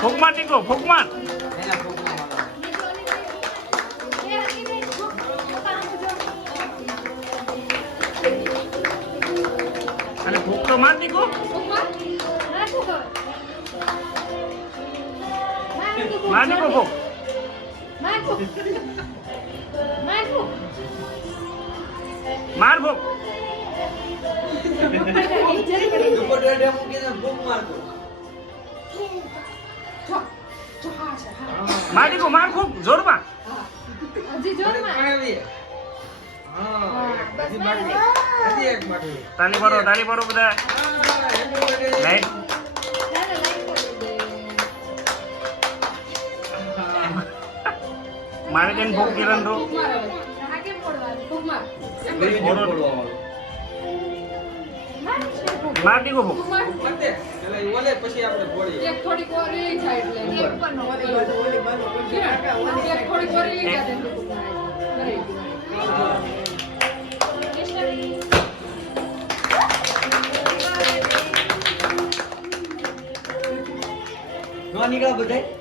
ફૂકમાં ટીકો ફૂકમાં અને ફૂક તો માર ટીકો માર ટીકો ફૂક માર ફૂક માર ટીકો માર ફૂક જોરમાં તાલી ભરો બધા લાઈટ મારે જઈને ભૂખ કિરણ તો માર ટીકો ભૂખ પછી આપણે બોલી એક થોડીક વાર રહી જાય એટલે એક પણ થોડીક વાર રહી જાય નો નીકળો બધાય